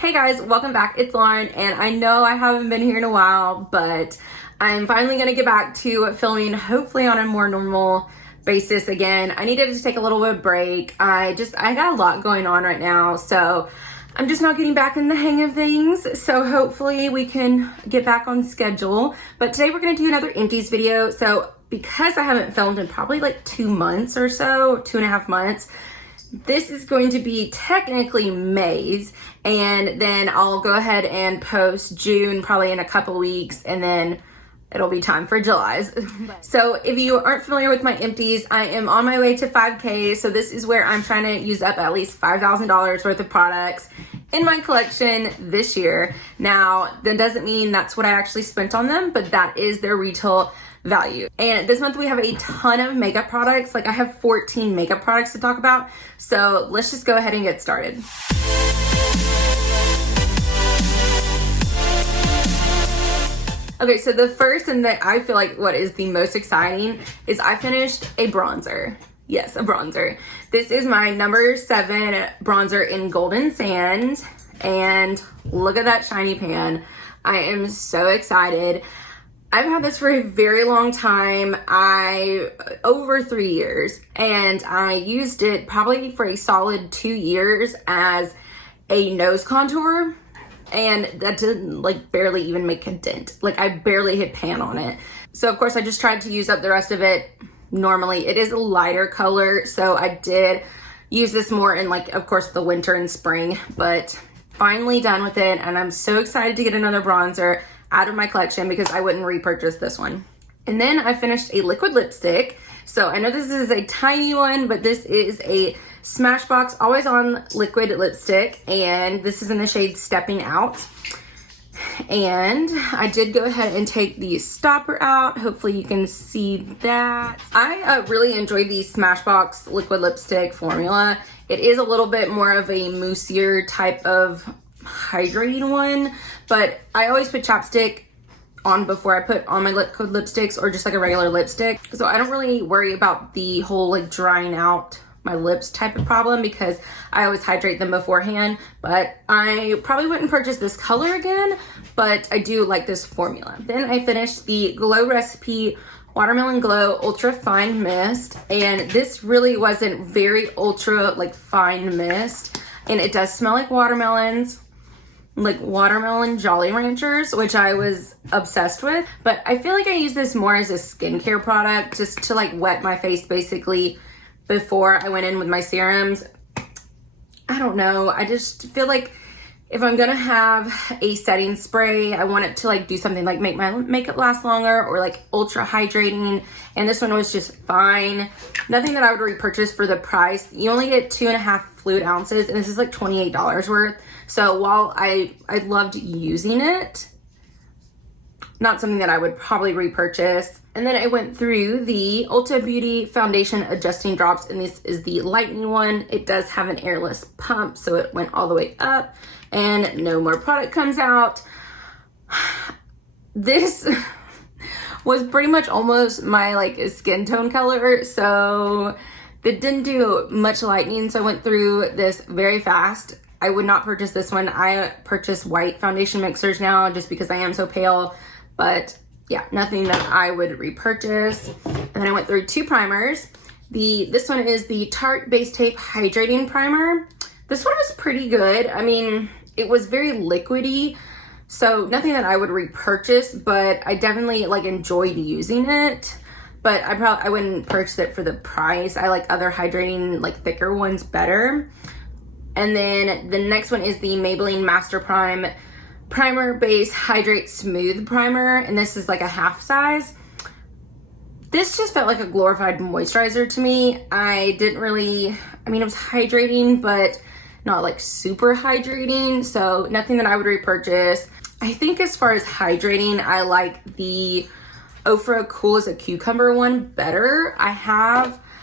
Hey guys, welcome back. It's Lauren, and I know I haven't been here in a while, but I'm finally gonna get back to filming, hopefully on a more normal basis again. I needed to take a little bit of break. I got a lot going on right now, so I'm just not getting back in the hang of things. So hopefully we can get back on schedule. But today we're gonna do another empties video. So because I haven't filmed in probably like 2 months or so, 2.5 months, this is going to be technically May's, and then I'll go ahead and post June probably in a couple weeks, and then it'll be time for July's. So if you aren't familiar with my empties, I am on my way to 5K. So this is where I'm trying to use up at least $5,000 worth of products in my collection this year. Now, that doesn't mean that's what I actually spent on them, but that is their retail value. And this month we have a ton of makeup products. Like I have 14 makeup products to talk about. So let's just go ahead and get started. Okay, so the first and that I feel like what is the most exciting is I finished a bronzer. Yes, a bronzer. This is my number 7 bronzer in Golden Sand. And look at that shiny pan. I am so excited. I've had this for a very long time, over 3 years, and I used it probably for a solid 2 years as a nose contour, and that didn't like barely even make a dent. Like I barely hit pan on it. So of course I just tried to use up the rest of it normally. It is a lighter color, so I did use this more in like, of course, the winter and spring, but finally done with it, and I'm so excited to get another bronzer out of my collection because I wouldn't repurchase this one. And then I finished a liquid lipstick. So I know this is a tiny one, but this is a Smashbox Always On liquid lipstick, and this is in the shade Stepping Out. And I did go ahead and take the stopper out. Hopefully you can see that. I really enjoyed the Smashbox liquid lipstick formula. It is a little bit more of a moussier type of hydrating one, but I always put chapstick on before I put on my liquid lipsticks, or just like a regular lipstick. So I don't really worry about the whole like drying out my lips type of problem because I always hydrate them beforehand. But I probably wouldn't purchase this color again, but I do like this formula. Then I finished the Glow Recipe Watermelon Glow Ultra Fine Mist, and this really wasn't very ultra like fine mist, and it does smell like watermelons, like watermelon Jolly Ranchers, which I was obsessed with. But I feel like I use this more as a skincare product, just to like wet my face basically before I went in with my serums. I don't know, I just feel like if I'm gonna have a setting spray, I want it to like do something like make my makeup last longer, or like ultra hydrating, and this one was just fine. Nothing that I would repurchase for the price. You only get 2.5 fluid ounces, and this is like $28 worth. So while I loved using it, not something that I would probably repurchase. And then I went through the Ulta Beauty Foundation Adjusting Drops, and this is the Lightening one. It does have an airless pump, so it went all the way up, and no more product comes out. This was pretty much almost my like skin tone color, so it didn't do much lightening, so I went through this very fast. I would not purchase this one. I purchase white foundation mixers now just because I am so pale, but yeah, nothing that I would repurchase. And then I went through 2 primers. This one is the Tarte Base Tape Hydrating Primer. This one was pretty good. I mean, it was very liquidy, so nothing that I would repurchase, but I definitely like enjoyed using it. But I wouldn't purchase it for the price. I like other hydrating, like thicker ones better. And then the next one is the Maybelline Master Prime Primer Base Hydrate Smooth Primer, and this is like a half size. This just felt like a glorified moisturizer to me. I didn't really, I mean, it was hydrating, but not like super hydrating, so nothing that I would repurchase. I think as far as hydrating, I like the Ofra Cool as a Cucumber one better.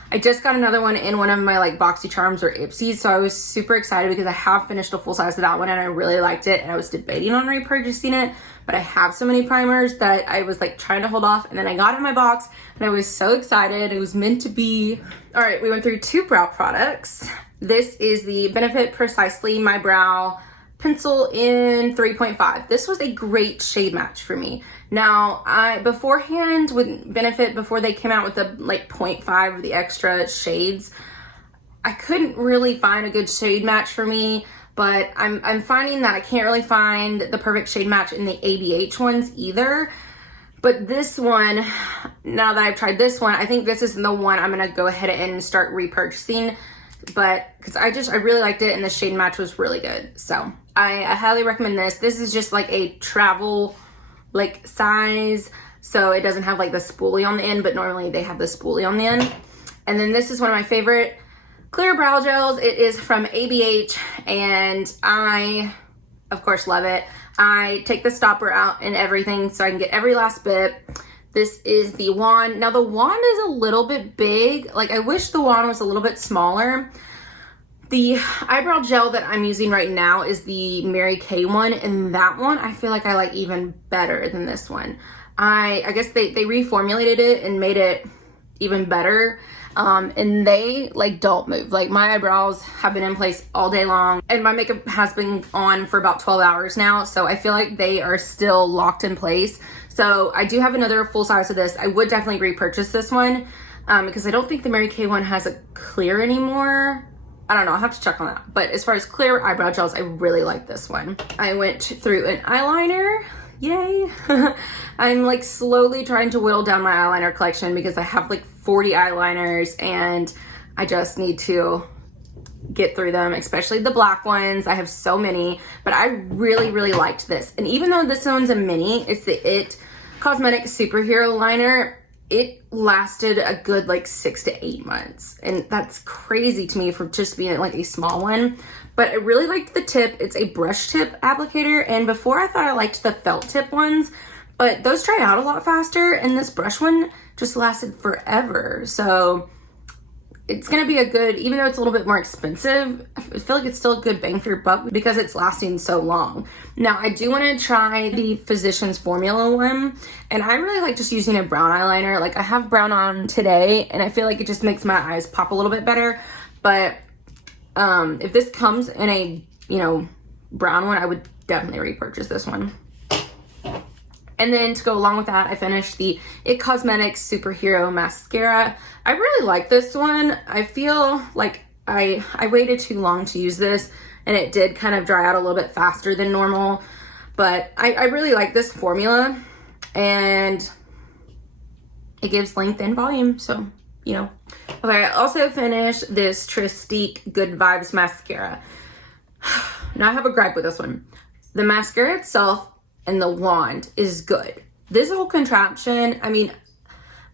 I just got another one in one of my like BoxyCharms or Ipsies, so I was super excited because I have finished a full size of that one and I really liked it, and I was debating on repurchasing it, but I have so many primers that I was like trying to hold off, and then I got it in my box and I was so excited. It was meant to be. All right, we went through 2 brow products. This is the Benefit Precisely My Brow pencil in 3.5. This was a great shade match for me. Now, I beforehand with Benefit, before they came out with the like 0.5 of the extra shades, I couldn't really find a good shade match for me, but I'm finding that I can't really find the perfect shade match in the ABH ones either. But this one, now that I've tried this one, I think this is the one I'm gonna go ahead and start repurchasing. But because I really liked it and the shade match was really good. So I highly recommend this. This is just like a travel like size, so it doesn't have like the spoolie on the end, but normally they have the spoolie on the end. And then this is one of my favorite clear brow gels. It is from ABH and I of course love it. I take the stopper out and everything so I can get every last bit. This is the wand. Now the wand is a little bit big. Like I wish the wand was a little bit smaller. The eyebrow gel that I'm using right now is the Mary Kay one, and that one I feel like I like even better than this one. I guess they reformulated it and made it even better. And they like don't move. Like my eyebrows have been in place all day long and my makeup has been on for about 12 hours now. So I feel like they are still locked in place. So I do have another full size of this. I would definitely repurchase this one because I don't think the Mary Kay one has a clear anymore. I don't know, I'll have to check on that. But as far as clear eyebrow gels, I really like this one. I went through an eyeliner. Yay. I'm like slowly trying to whittle down my eyeliner collection because I have like 40 eyeliners and I just need to get through them, especially the black ones. I have so many, but I really liked this. And even though this one's a mini, it's the Cosmetics Superhero Eyeliner. It lasted a good like 6 to 8 months. And that's crazy to me for just being like a small one. But I really liked the tip. It's a brush tip applicator. And before I thought I liked the felt tip ones, but those dry out a lot faster. And this brush one just lasted forever. So it's gonna be a good, even though it's a little bit more expensive, I feel like it's still a good bang for your buck because it's lasting so long. Now I do wanna try the Physicians Formula one, and I really like just using a brown eyeliner. Like I have brown on today and I feel like it just makes my eyes pop a little bit better. But if this comes in a, you know, brown one, I would definitely repurchase this one. And then to go along with that, I finished the Cosmetics Superhero Mascara. I really like this one. I feel like I waited too long to use this and it did kind of dry out a little bit faster than normal. But I really like this formula and it gives length and volume, so, you know. Okay, I also finished this Trestique Good Vibes Mascara. Now I have a gripe with this one. The mascara itself and the wand is good. This whole contraption, I mean,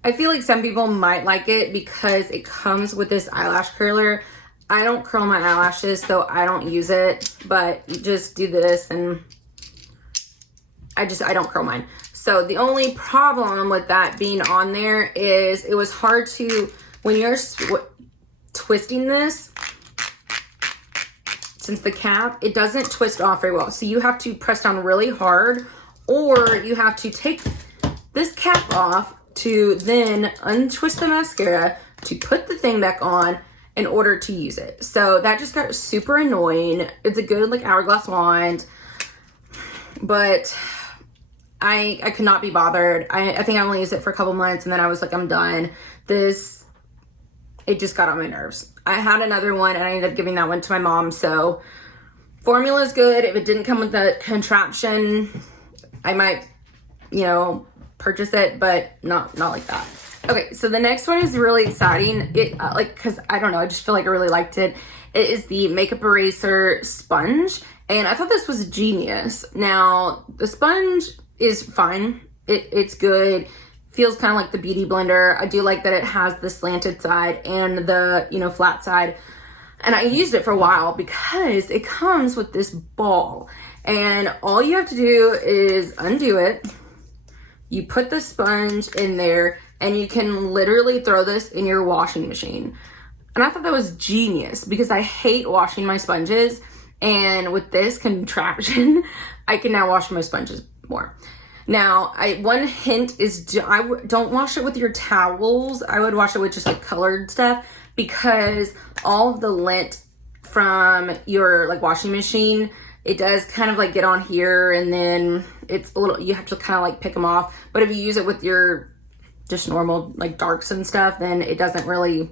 I feel like some people might like it because it comes with this eyelash curler. I don't curl my eyelashes, so I don't use it, but you just do this and I don't curl mine. So the only problem with that being on there is it was hard to, when you're twisting this, since the cap, it doesn't twist off very well. So you have to press down really hard, or you have to take this cap off to then untwist the mascara to put the thing back on in order to use it. So that just got super annoying. It's a good like hourglass wand, but I could not be bothered. I think I only used it for a couple months and then I was like, I'm done. It just got on my nerves. I had another one and I ended up giving that one to my mom. So formula is good. If it didn't come with the contraption, I might, you know, purchase it, but not like that. Okay, so the next one is really exciting. It cause I don't know, I just feel like I really liked it. It is the Makeup Eraser Sponge. And I thought this was genius. Now the sponge is fine. It's good. Feels kind of like the Beauty Blender. I do like that it has the slanted side and the, you know, flat side. And I used it for a while because it comes with this ball. And all you have to do is undo it. You put the sponge in there and you can literally throw this in your washing machine. And I thought that was genius because I hate washing my sponges. And with this contraption, I can now wash my sponges more. Now, one hint is don't wash it with your towels. I would wash it with just like colored stuff because all of the lint from your like washing machine It does kind of like get on here, and then it's a little, you have to kind of like pick them off. But if you use it with your just normal like darks and stuff, then it doesn't really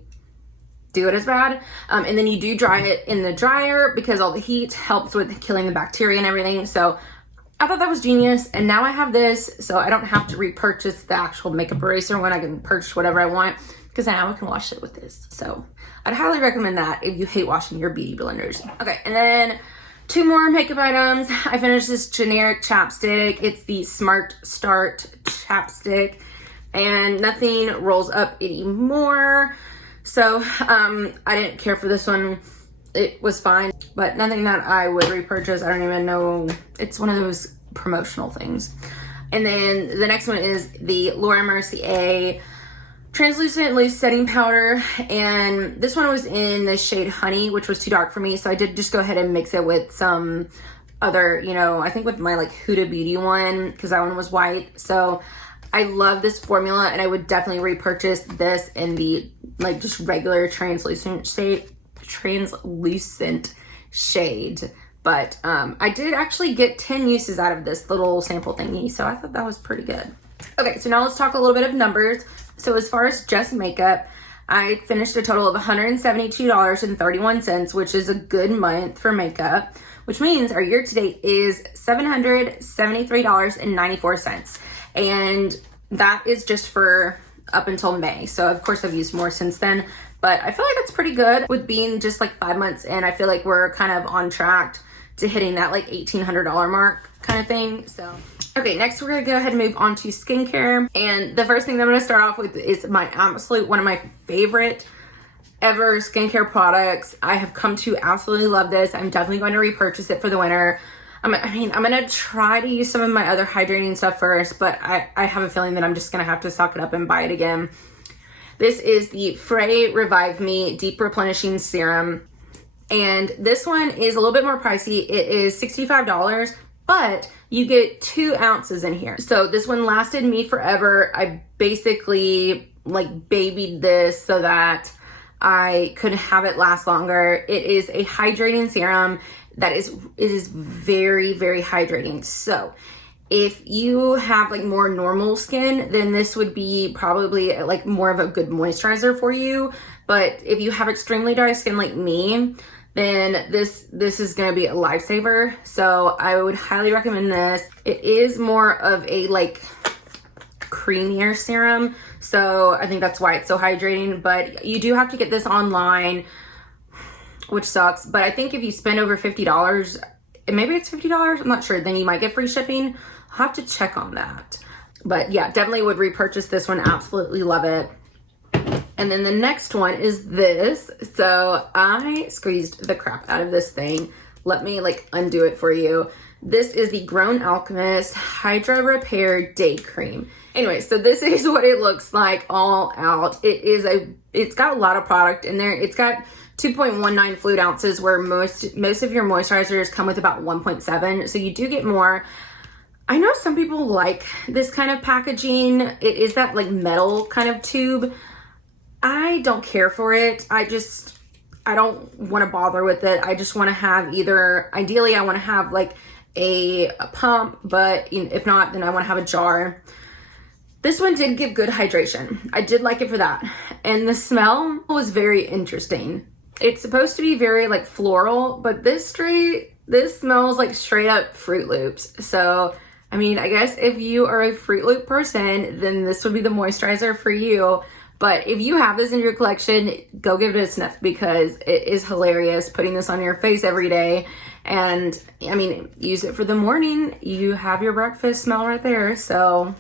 do it as bad. And then you do dry it in the dryer because all the heat helps with killing the bacteria and everything. So I thought that was genius, and now I have this, so I don't have to repurchase the actual makeup eraser when I can purchase whatever I want, because now I can wash it with this. So I'd highly recommend that if you hate washing your beauty blenders. Okay, and then 2 more makeup items. I finished this generic chapstick. It's the Smart Start chapstick, and nothing rolls up anymore. So I didn't care for this one. It was fine, but nothing that I would repurchase. I don't even know. It's one of those promotional things. And then the next one is the Laura Mercier translucent loose setting powder, and this one was in the shade Honey, which was too dark for me, so I did just go ahead and mix it with some other, you know, I think with my like Huda Beauty one, because that one was white. So I love this formula, and I would definitely repurchase this in the like just regular translucent shade. But I did actually get 10 uses out of this little sample thingy, so I thought that was pretty good. Okay, so now let's talk a little bit of numbers. So as far as just makeup, I finished a total of $172.31, which is a good month for makeup, which means our year to date is $773.94. And that is just for up until May. So of course I've used more since then, but I feel like that's pretty good with being just like 5 months in. I feel like we're kind of on track to hitting that like $1,800 mark kind of thing. So okay, next we're gonna go ahead and move on to skincare. And the first thing that I'm gonna start off with is my absolute, one of my favorite ever skincare products. I have come to absolutely love this. I'm definitely going to repurchase it for the winter. I'm gonna try to use some of my other hydrating stuff first, but I have a feeling that I'm just gonna have to suck it up and buy it again. This is the Frey Revive Me Deep Replenishing Serum. And this one is a little bit more pricey. It is $65, but you get 2 ounces in here. So this one lasted me forever. I basically like babied this so that I could have it last longer. It is a hydrating serum that it is very, very hydrating. So if you have like more normal skin, then this would be probably like more of a good moisturizer for you. But if you have extremely dry skin like me, then this is gonna be a lifesaver. So I would highly recommend this. It is more of a like creamier serum, so I think that's why it's so hydrating. But you do have to get this online, which sucks. But I think if you spend over $50, and maybe it's $50, I'm not sure, then you might get free shipping. I'll have to check on that. But yeah, definitely would repurchase this one. Absolutely love it. And then the next one is this. So I squeezed the crap out of this thing. Let me like undo it for you. This is the Grown Alchemist Hydra-Repair Day Cream. Anyway, so this is what it looks like all out. It's got a lot of product in there. It's got 2.19 fluid ounces, where most of your moisturizers come with about 1.7. So you do get more. I know some people like this kind of packaging. It is that like metal kind of tube. I don't care for it. I don't want to bother with it. I just want to have ideally I want to have like a pump, but if not, then I want to have a jar. This one did give good hydration. I did like it for that. And the smell was very interesting. It's supposed to be very like floral, but this smells like straight up Fruit Loops. So, I mean, I guess if you are a Fruit Loop person, then this would be the moisturizer for you. But if you have this in your collection, go give it a sniff, because it is hilarious putting this on your face every day. And I mean, use it for the morning. You have your breakfast smell right there. So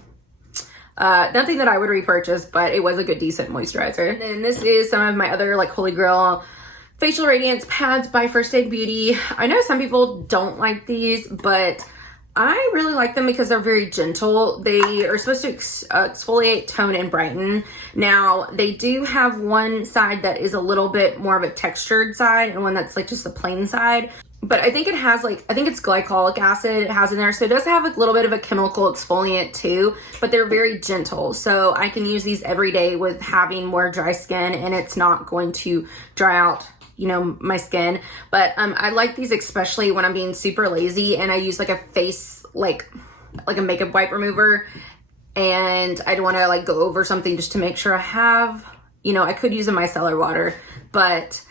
nothing that I would repurchase, but it was a good, decent moisturizer. And then this is some of my other like Holy Grail facial radiance pads by First Aid Beauty. I know some people don't like these, but I really like them because they're very gentle. They are supposed to exfoliate, tone, and brighten. Now, they do have one side that is a little bit more of a textured side, and one that's like just a plain side. But I think it has like, I think it's glycolic acid it has in there. So it does have a little bit of a chemical exfoliant too, but they're very gentle. So I can use these every day with having more dry skin, and it's not going to dry out you know, my skin. But I like these especially when I'm being super lazy and I use like a face, like a makeup wipe remover, and I don't want to like go over something just to make sure I have, you know, I could use a micellar water, but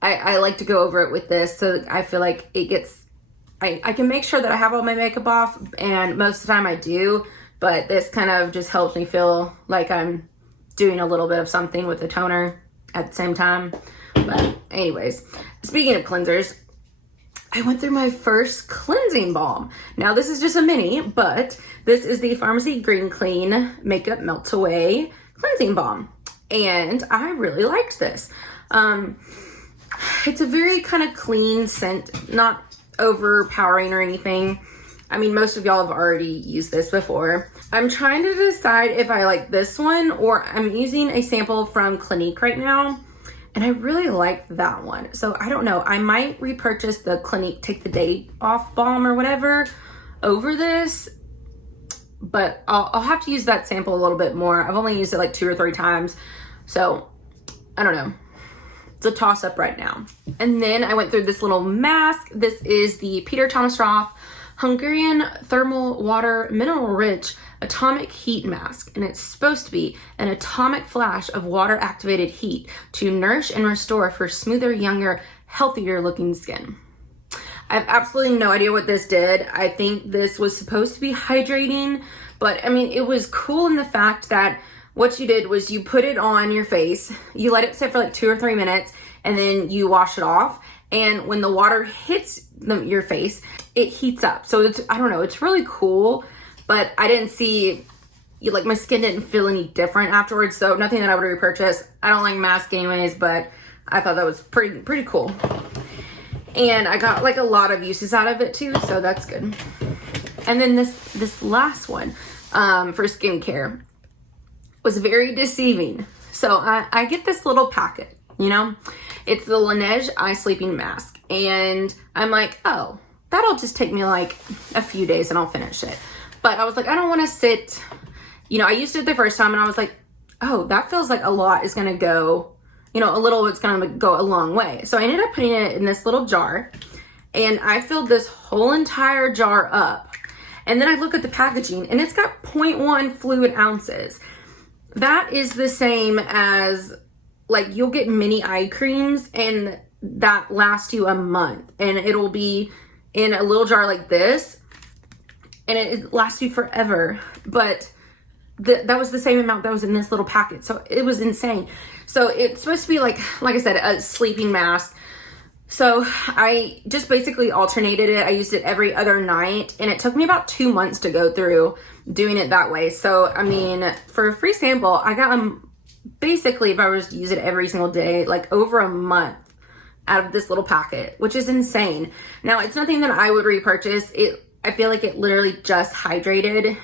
I like to go over it with this, so I feel like it gets, I can make sure that I have all my makeup off, and most of the time I do, but this kind of just helps me feel like I'm doing a little bit of something with the toner at the same time. But anyways, speaking of cleansers, I went through my first cleansing balm. Now this is just a mini, but this is the Farmacy Green Clean Makeup Melt Away Cleansing Balm. And I really liked this. It's a very kind of clean scent, not overpowering or anything. I mean, most of y'all have already used this before. I'm trying to decide if I like this one, or I'm using a sample from Clinique right now, and I really like that one. So I don't know, I might repurchase the Clinique Take the Day Off Balm or whatever over this, but I'll have to use that sample a little bit more. I've only used it like 2 or 3 times, so I don't know. It's a toss up right now. And then I went through this little mask. This is the Peter Thomas Roth Hungarian Thermal Water Mineral Rich Atomic Heat Mask, and it's supposed to be an atomic flash of water activated heat to nourish and restore for smoother, younger, healthier looking skin. I have absolutely no idea what this did. I think this was supposed to be hydrating, but I mean, it was cool in the fact that what you did was you put it on your face, you let it sit for like 2 or 3 minutes, and then you wash it off. And when the water hits your face, it heats up. So it's, I don't know, it's really cool, but I didn't see, like my skin didn't feel any different afterwards. So nothing that I would repurchase. I don't like masks anyways, but I thought that was pretty cool. And I got like a lot of uses out of it too, so that's good. And then this last one for skincare was very deceiving. So I get this little packet, you know, it's the Laneige Eye Sleeping Mask, and I'm like, oh, that'll just take me like a few days and I'll finish it. But I was like, I don't want to sit, you know, I used it the first time and I was like, oh, that feels like a lot is going to go, you know, a little it's going to go a long way. So I ended up putting it in this little jar, and I filled this whole entire jar up. And then I look at the packaging and it's got 0.1 fluid ounces. That is the same as, like, you'll get mini eye creams and that lasts you a month, and it'll be in a little jar like this and it lasts you forever. But that was the same amount that was in this little packet, so it was insane. So it's supposed to be like I said, a sleeping mask. So I just basically alternated it. I used it every other night, and it took me about 2 months to go through doing it that way. So I mean, for a free sample, I got basically, if I was to use it every single day, like over a month out of this little packet, which is insane. Now, it's nothing that I would repurchase. I feel like it literally just hydrated.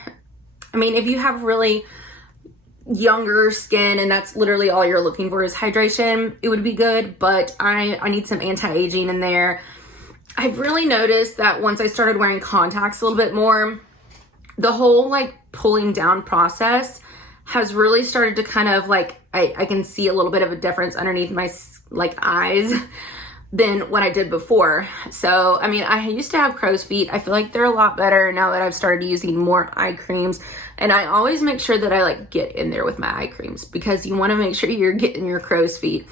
I mean, if you have really younger skin and that's literally all you're looking for is hydration, it would be good, but I need some anti-aging in there. I've really noticed that once I started wearing contacts a little bit more, the whole like pulling down process has really started to kind of like, I can see a little bit of a difference underneath my like eyes than what I did before. So, I mean, I used to have crow's feet. I feel like they're a lot better now that I've started using more eye creams. And I always make sure that I like get in there with my eye creams, because you want to make sure you're getting your crow's feet.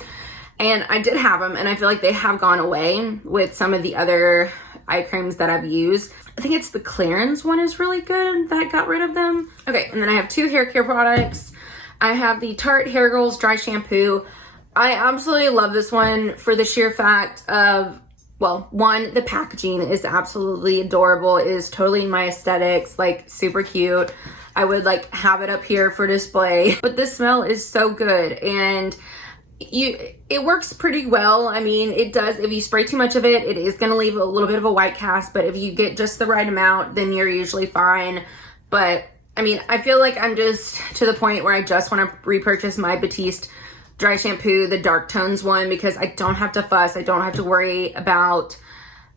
And I did have them, and I feel like they have gone away with some of the other eye creams that I've used. I think it's the Clarins one is really good that got rid of them. Okay, and then I have 2 hair care products. I have the Tarte Hair Girls Dry Shampoo. I absolutely love this one for the sheer fact of, well, one, the packaging is absolutely adorable. It is totally my aesthetics, like super cute. I would like have it up here for display. But the smell is so good, and it works pretty well. I mean, it does, if you spray too much of it, it is gonna leave a little bit of a white cast, but if you get just the right amount, then you're usually fine. But I mean, I feel like I'm just to the point where I just want to repurchase my Batiste dry shampoo, the dark tones one, because I don't have to fuss. I don't have to worry about,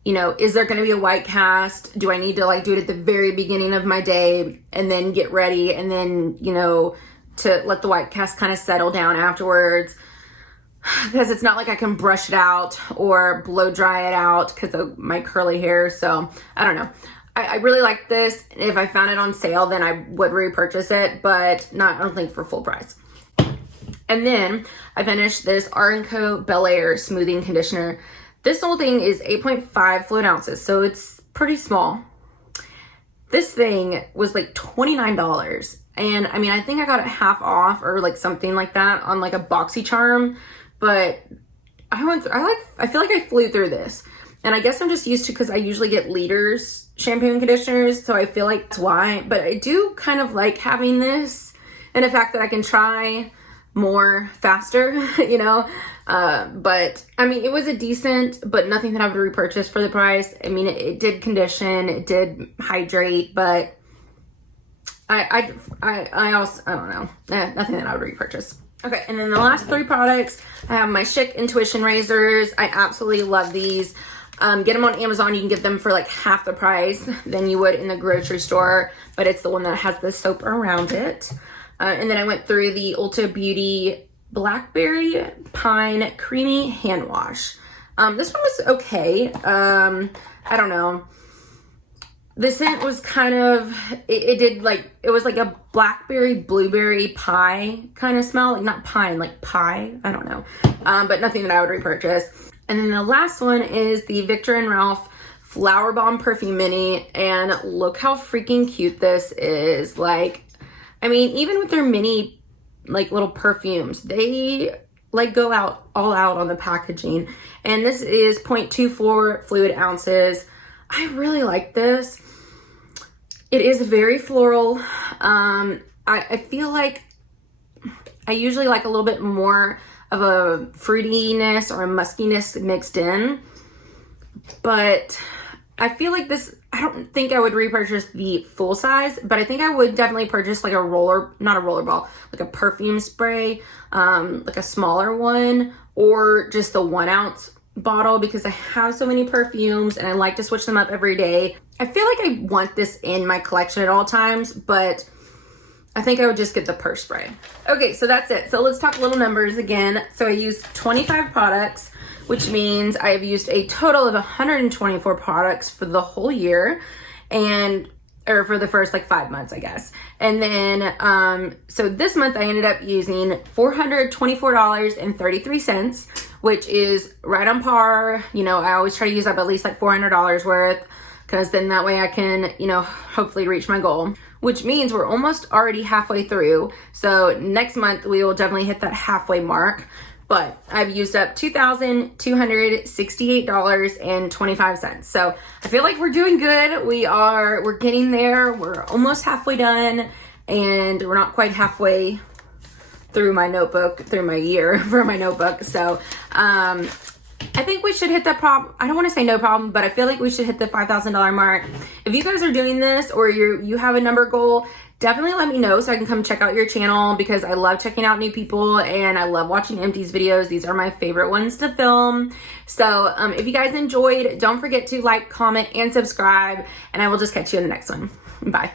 you know, is there going to be a white cast? Do I need to like do it at the very beginning of my day and then get ready and then, you know, to let the white cast kind of settle down afterwards? because it's not like I can brush it out or blow dry it out because of my curly hair. So I don't know. I really like this. If I found it on sale, then I would repurchase it, but I don't think for full price. And then I finished this R&Co Bel Air Smoothing Conditioner. This whole thing is 8.5 fluid ounces, so it's pretty small. This thing was like $29. And I mean, I think I got it half off or like something like that on like a BoxyCharm, but I feel like I flew through this. And I guess I'm just used to, because I usually get liters shampoo and conditioners, so I feel like that's why. But I do kind of like having this, and the fact that I can try more faster, you know. But I mean, it was a decent, but nothing that I would repurchase for the price. I mean, it did condition, it did hydrate, but I don't know, nothing that I would repurchase. Okay, and then the last three products, I have my Schick Intuition razors. I absolutely love these. Get them on Amazon. You can get them for like half the price than you would in the grocery store, but it's the one that has the soap around it. And then I went through the Ulta Beauty Blackberry Pine Creamy Hand Wash. This one was okay. I don't know. The scent was kind of, it was like a blackberry blueberry pie kind of smell. Like not pine, like pie. I don't know. But nothing that I would repurchase. And then the last one is the Viktor & Rolf Flower Bomb Perfume Mini. And look how freaking cute this is. Like, I mean, even with their mini, like little perfumes, they like go all out on the packaging. And this is 0.24 fluid ounces. I really like this. It is very floral. I feel like I usually like a little bit more of a fruitiness or a muskiness mixed in, but I feel like this, I don't think I would repurchase the full size, but I think I would definitely purchase like not a roller ball, like a perfume spray, like a smaller one, or just the 1 ounce bottle, because I have so many perfumes and I like to switch them up every day. I feel like I want this in my collection at all times, but I think I would just get the purse spray. Okay, so that's it. So let's talk little numbers again. So I used 25 products, which means I've used a total of 124 products for the whole year, or for the first like 5 months, I guess. And then, so this month I ended up using $424.33, which is right on par. You know, I always try to use up at least like $400 worth, because then that way I can, you know, hopefully reach my goal, which means we're almost already halfway through. So next month we will definitely hit that halfway mark. But I've used up $2,268.25. So I feel like we're doing good. We're getting there. We're almost halfway done, and we're not quite halfway through my notebook, through my year for my notebook. So I think we should hit that I don't want to say no problem, but I feel like we should hit the $5,000 mark. If you guys are doing this, or you have a number goal, definitely let me know so I can come check out your channel, because I love checking out new people and I love watching Empties videos. These are my favorite ones to film. So if you guys enjoyed, don't forget to like, comment, and subscribe, and I will just catch you in the next one. Bye.